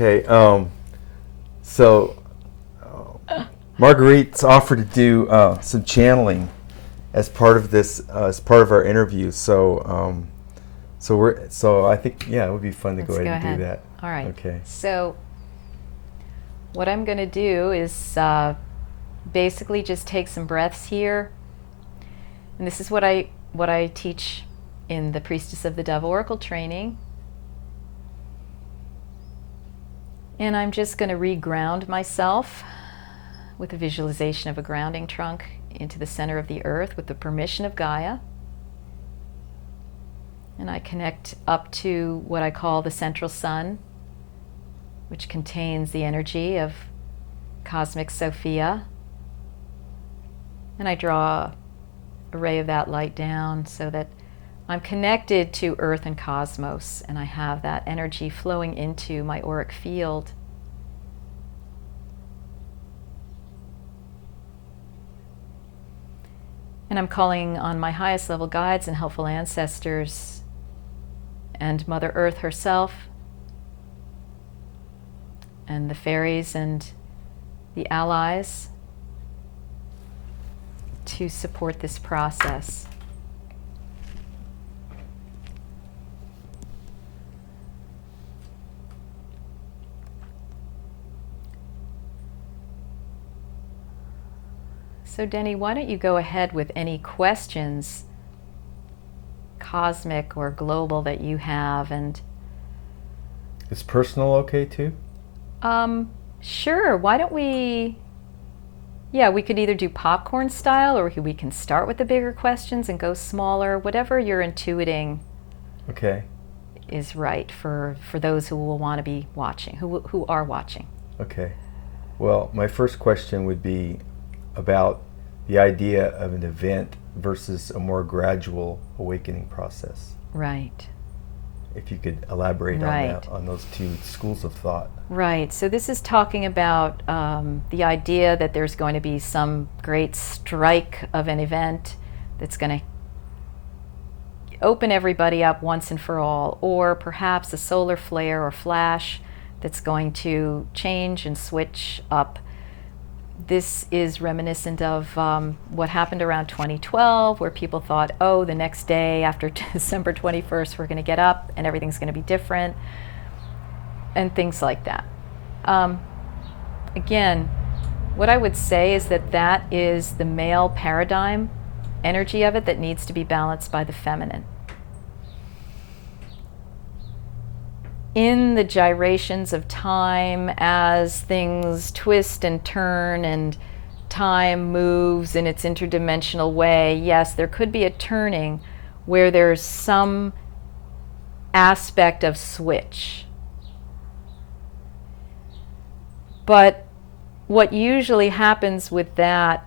Okay. So Marguerite's offered to do some channeling as part of this, as part of our interview. So I think, yeah, it would be fun to Let's go ahead go and ahead. do that. All right. Okay. So what I'm going to do is basically just take some breaths here. And this is what I teach in the Priestess of the Dove Oracle training. And I'm just going to re-ground myself with a visualization of a grounding trunk into the center of the earth with the permission of Gaia. And I connect up to what I call the central sun, which contains the energy of cosmic Sophia. And I draw a ray of that light down so that I'm connected to earth and cosmos, and I have that energy flowing into my auric field. And I'm calling on my highest level guides and helpful ancestors and Mother Earth herself and the fairies and the allies to support this process. So Denny, why don't you go ahead with any questions, cosmic or global, that you have? And Is personal okay too? Sure, why don't we, yeah, we could either do popcorn style, or we can start with the bigger questions and go smaller, whatever you're intuiting. Okay. Is right for those who will want to be watching, who are watching. Okay. Well, my first question would be about the idea of an event versus a more gradual awakening process. Right. If you could elaborate on that, on those two schools of thought. Right. So this is talking about the idea that there's going to be some great strike of an event that's going to open everybody up once and for all, or perhaps a solar flare or flash that's going to change and switch up. This is reminiscent of what happened around 2012, where people thought, oh, the next day after December 21st, we're going to get up and everything's going to be different, and things like that. Again, what I would say is that that is the male paradigm energy of it that needs to be balanced by the feminine. In the gyrations of time, as things twist and turn and time moves in its interdimensional way, yes, there could be a turning where there's some aspect of switch. But what usually happens with that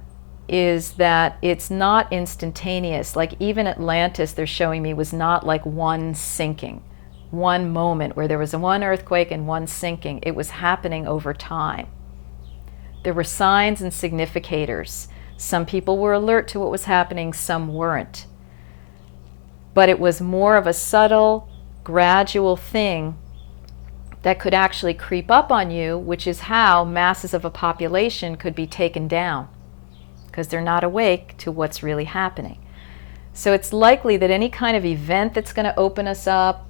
is that it's not instantaneous. Like even Atlantis, they're showing me, was not like one sinking, one moment where there was one earthquake and one sinking. It was happening over time. There were signs and significators. Some people were alert to what was happening, some weren't. But it was more of a subtle, gradual thing that could actually creep up on you, which is how masses of a population could be taken down, because they're not awake to what's really happening. So it's likely that any kind of event that's going to open us up,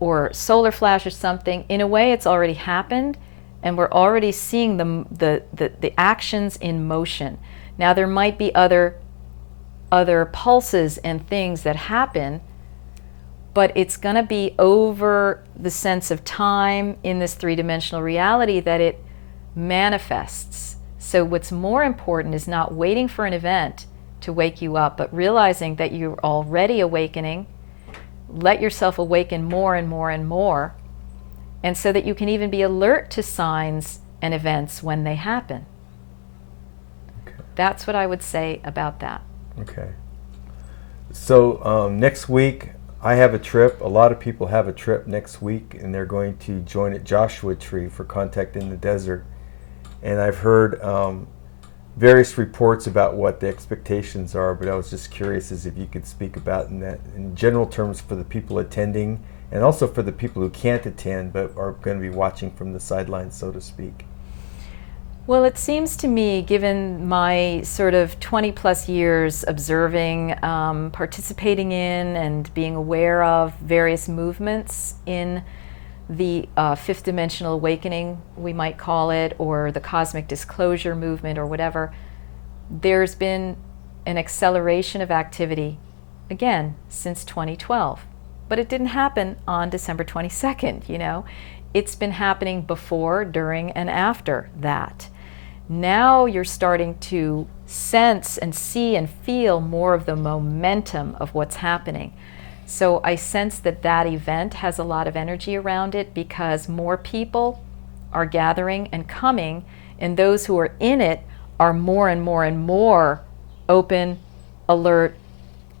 or solar flash or something, in a way it's already happened, and we're already seeing the actions in motion. Now there might be other pulses and things that happen, but it's going to be over the sense of time in this three-dimensional reality that it manifests. So what's more important is not waiting for an event to wake you up, but realizing that you're already awakening. Let yourself awaken more and more and more, and so that you can even be alert to signs and events when they happen. Okay. That's what I would say about that. Okay. So next week I have a trip. A lot of people have a trip next week, and they're going to join at Joshua Tree for Contact in the Desert. And I've heard various reports about what the expectations are, but I was just curious as if you could speak about in general terms for the people attending and also for the people who can't attend but are going to be watching from the sidelines, so to speak? Well, it seems to me, given my sort of 20 plus years observing, participating in, and being aware of various movements in the fifth dimensional awakening, we might call it, or the cosmic disclosure movement, or whatever, there's been an acceleration of activity, again, since 2012. But it didn't happen on December 22nd, you know. It's been happening before, during, and after that. Now you're starting to sense and see and feel more of the momentum of what's happening. So I sense that that event has a lot of energy around it because more people are gathering and coming, and those who are in it are more and more and more open, alert,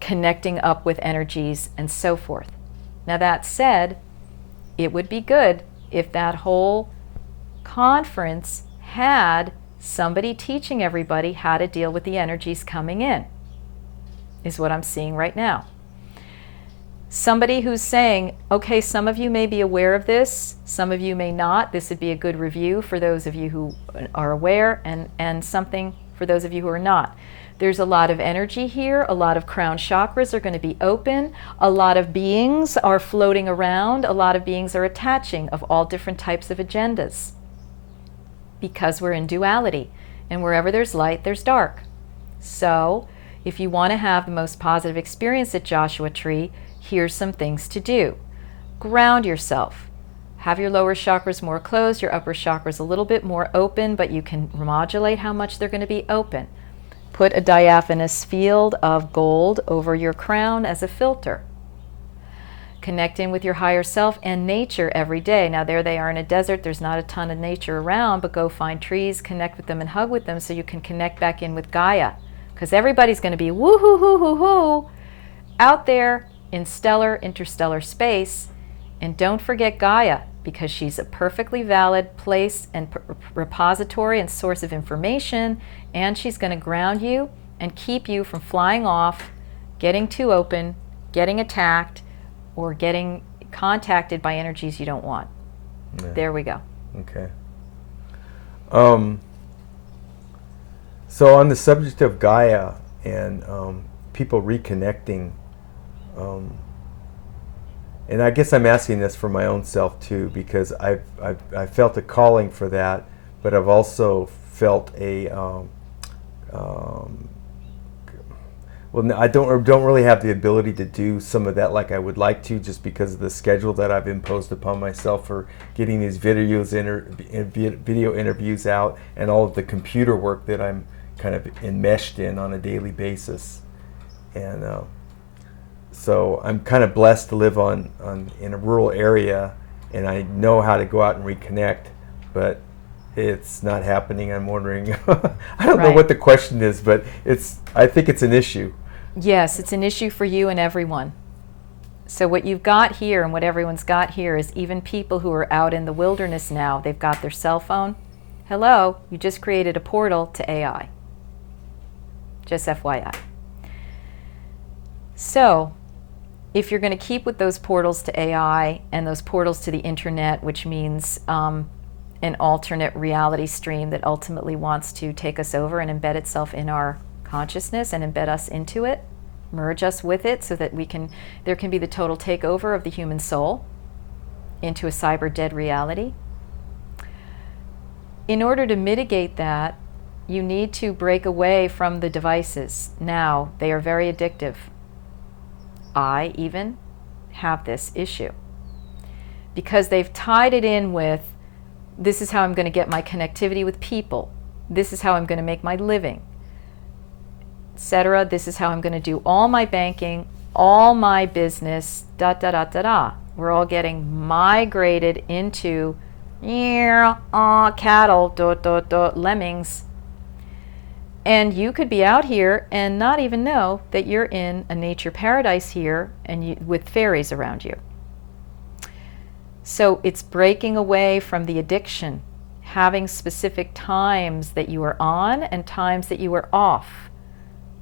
connecting up with energies, and so forth. Now that said, it would be good if that whole conference had somebody teaching everybody how to deal with the energies coming in, is what I'm seeing right now. Somebody who's saying, okay, some of you may be aware of this, some of you may not. This would be a good review for those of you who are aware, and something for those of you who are not. There's a lot of energy here. A lot of crown chakras are going to be open. A lot of beings are floating around. A lot of beings are attaching of all different types of agendas, because we're in duality, and wherever there's light, there's dark. So if you want to have the most positive experience at Joshua Tree, here's some things to do. Ground yourself. Have your lower chakras more closed, your upper chakras a little bit more open, but you can modulate how much they're going to be open. Put a diaphanous field of gold over your crown as a filter. Connect in with your higher self and nature every day. Now there they are in a desert, there's not a ton of nature around, but go find trees, connect with them and hug with them so you can connect back in with Gaia. Because everybody's going to be woo-hoo-hoo-hoo-hoo out there in stellar, interstellar space. And don't forget Gaia, because she's a perfectly valid place and repository and source of information, and she's going to ground you and keep you from flying off, getting too open, getting attacked, or getting contacted by energies you don't want. Yeah. There we go. Okay. So on the subject of Gaia and people reconnecting, and I guess I'm asking this for my own self too, because I've felt a calling for that, but I've also felt a well, I don't really have the ability to do some of that like I would like to, just because of the schedule that I've imposed upon myself for getting these video interviews out, and all of the computer work that I'm kind of enmeshed in on a daily basis. And so I'm kind of blessed to live in a rural area, and I know how to go out and reconnect, but it's not happening. I'm wondering, I don't know what the question is, but I think it's an issue. Yes, it's an issue for you and everyone. So what you've got here and what everyone's got here is even people who are out in the wilderness now, they've got their cell phone. Hello, you just created a portal to AI. Just FYI. So if you're going to keep with those portals to AI and those portals to the internet, which means an alternate reality stream that ultimately wants to take us over and embed itself in our consciousness and embed us into it, merge us with it, so that there can be the total takeover of the human soul into a cyber dead reality. In order to mitigate that, you need to break away from the devices. Now, they are very addictive. I even have this issue because they've tied it in with, this is how I'm going to get my connectivity with people, this is how I'm going to make my living, etc. This is how I'm going to do all my banking, all my business, da da da da da. We're all getting migrated into cattle, lemmings. And you could be out here and not even know that you're in a nature paradise here and with fairies around you. So it's breaking away from the addiction, having specific times that you are on and times that you are off,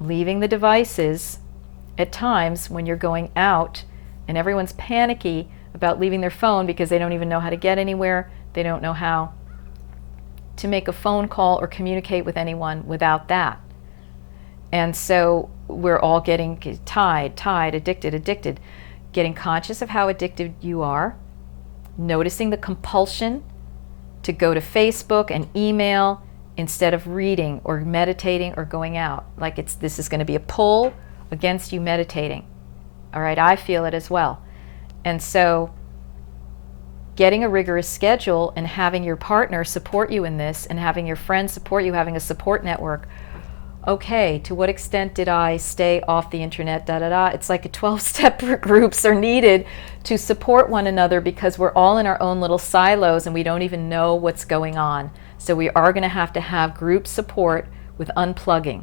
leaving the devices at times when you're going out and everyone's panicky about leaving their phone because they don't even know how to get anywhere. They don't know how to make a phone call or communicate with anyone without that. And so we're all getting tied, addicted, getting conscious of how addicted you are, noticing the compulsion to go to Facebook and email instead of reading or meditating or going out. Like this is going to be a pull against you meditating. All right, I feel it as well. And so getting a rigorous schedule and having your partner support you in this and having your friends support you, having a support network. Okay, to what extent did I stay off the internet, It's like a 12-step groups are needed to support one another because we're all in our own little silos and we don't even know what's going on. So we are going to have group support with unplugging.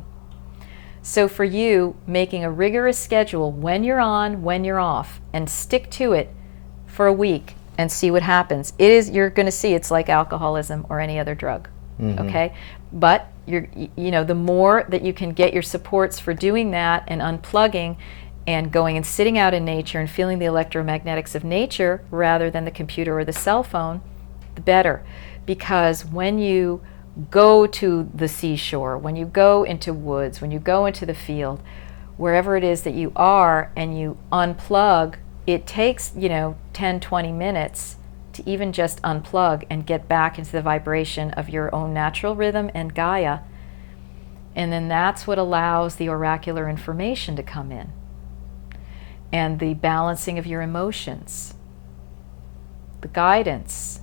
So for you, making a rigorous schedule when you're on, when you're off, and stick to it for a week and see what happens. You're going to see it's like alcoholism or any other drug. Mm-hmm. Okay? But the more that you can get your supports for doing that and unplugging and going and sitting out in nature and feeling the electromagnetics of nature rather than the computer or the cell phone, the better. Because when you go to the seashore, when you go into woods, when you go into the field, wherever it is that you are and you unplug, it takes 10, 20 minutes to even just unplug and get back into the vibration of your own natural rhythm and Gaia. And then that's what allows the oracular information to come in and the balancing of your emotions, the guidance,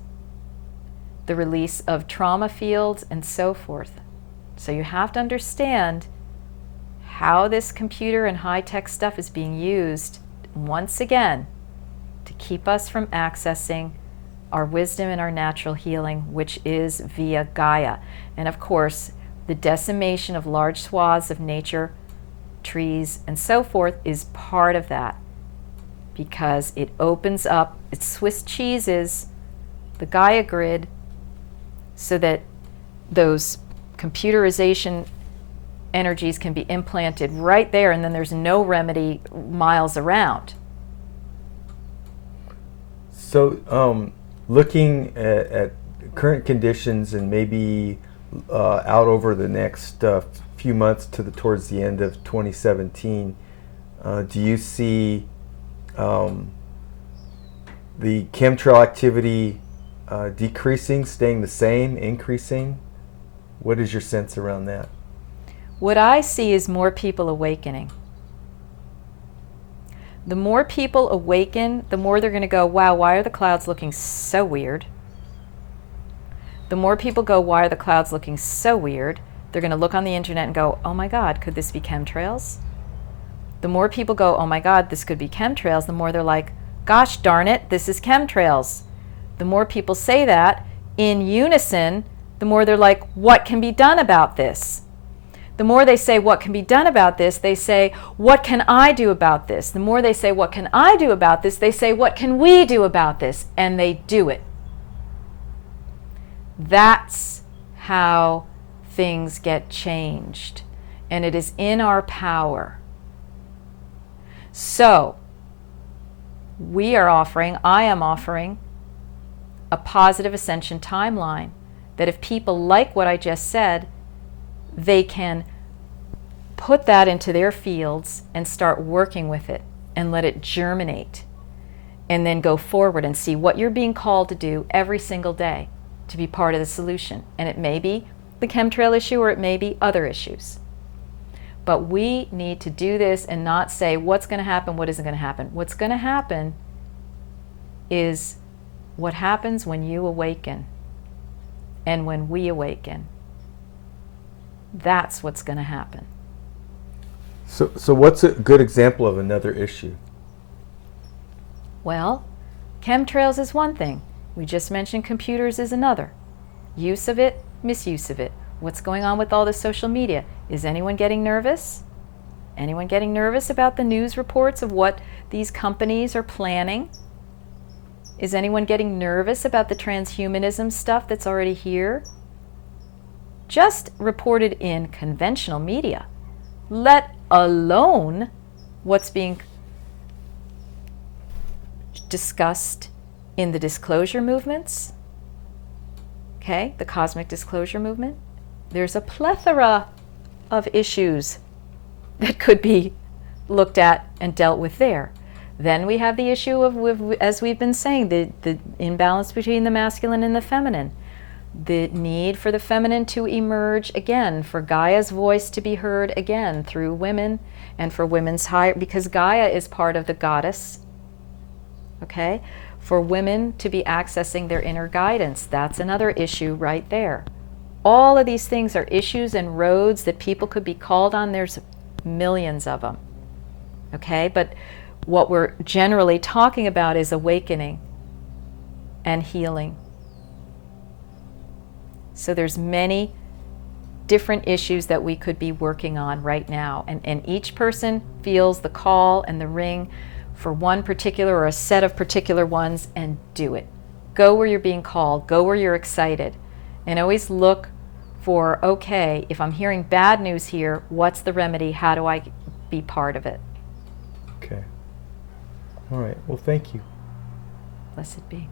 the release of trauma fields, and so forth. So you have to understand how this computer and high-tech stuff is being used, once again, to keep us from accessing our wisdom and our natural healing, which is via Gaia. And of course, the decimation of large swaths of nature, trees, and so forth is part of that, because it opens up, it Swiss cheeses the Gaia grid so that those computerization energies can be implanted right there, and then there's no miles around. So looking at current conditions and maybe out over the next few months towards the end of 2017, do you see the chemtrail activity decreasing, staying the same, increasing? What is your sense around that? What I see is more people awakening. The more people awaken, the more they're going to go, wow, why are the clouds looking so weird? The more people go, why are the clouds looking so weird? They're going to look on the internet and go, oh my God, could this be chemtrails? The more people go, oh my God, this could be chemtrails, the more they're like, gosh darn it, this is chemtrails. The more people say that in unison, the more they're like, what can be done about this? The more they say, what can be done about this, they say, what can I do about this? The more they say, what can I do about this, they say, what can we do about this? And they do it. That's how things get changed. And it is in our power. So, I am offering a positive ascension timeline that if people like what I just said, they can put that into their fields and start working with it and let it germinate and then go forward and see what you're being called to do every single day to be part of the solution. And it may be the chemtrail issue or it may be other issues. But we need to do this and not say what's going to happen, what isn't going to happen. What's going to happen is what happens when you awaken and when we awaken. That's what's going to happen. So what's a good example of another issue? Well, chemtrails is one thing. We just mentioned computers is another. Use of it, misuse of it. What's going on with all this social media? Is anyone getting nervous? Anyone getting nervous about the news reports of what these companies are planning? Is anyone getting nervous about the transhumanism stuff that's already here? Just reported in conventional media, let alone what's being discussed in the disclosure movements, okay, the cosmic disclosure movement. There's a plethora of issues that could be looked at and dealt with there. Then we have the issue of, as we've been saying, the imbalance between the masculine and the feminine. The need for the feminine to emerge again, for Gaia's voice to be heard again through women, and for women's higher, because Gaia is part of the goddess, okay? For women to be accessing their inner guidance, that's another issue right there. All of these things are issues and roads that people could be called on. There's millions of them, okay? But what we're generally talking about is awakening and healing. So there's many different issues that we could be working on right now. And each person feels the call and the ring for one particular or a set of particular ones, and do it. Go where you're being called. Go where you're excited. And always look for, okay, if I'm hearing bad news here, what's the remedy? How do I be part of it? Okay. All right. Well, thank you. Blessed be.